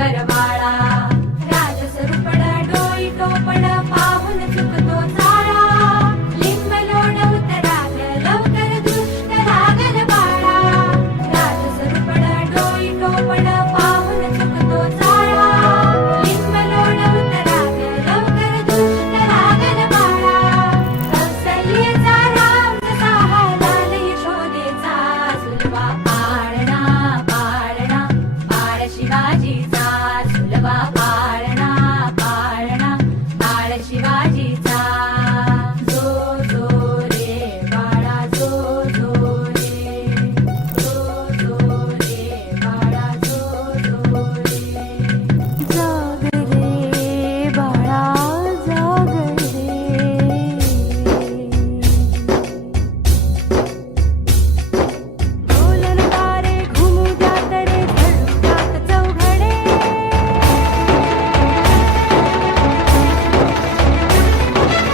डोंगरवाळा राजसरुपड डोई टोपड पाहून चुकतो जाळा लिंब लोण उतराग लवकर दृष्ट लागल बाळा राजसरुपड डोई टोपड पाहून चुकतो जाळा लिंब लोण उतराग लवकर दृष्ट लागल बाळा कौसल्येचा राम जसा लाल यशोदेचा सुलभा पाळणा पाळणा बाळ शिवाजीचा सुलभा पाळणा पाळणा बाळ शिवाजीचा जो जो रे बाळा जो जो रे जो जो रे बाळा जो जो रे जाग रे बाळा जाग रे ढोलन तारे घुमू द्यात रे झळकात चौघडे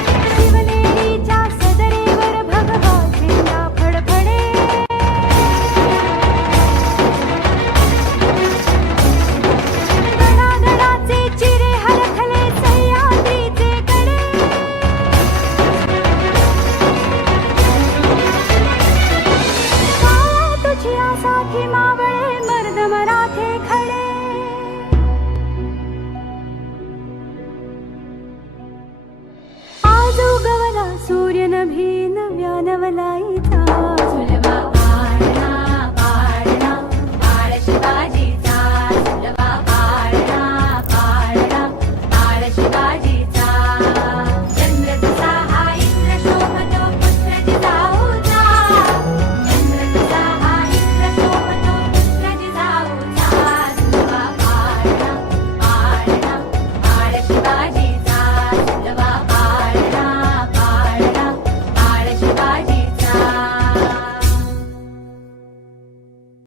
शिवनेरीच्या सदरेवर भगवा झेंडा फडफडे गडागडाचे चिरे हलखले सह्याद्रीचे कडे तुझी आसाथी मावळे मर्द मराठे खडे आज उगवला सूर्य नभी नव्या नवलाई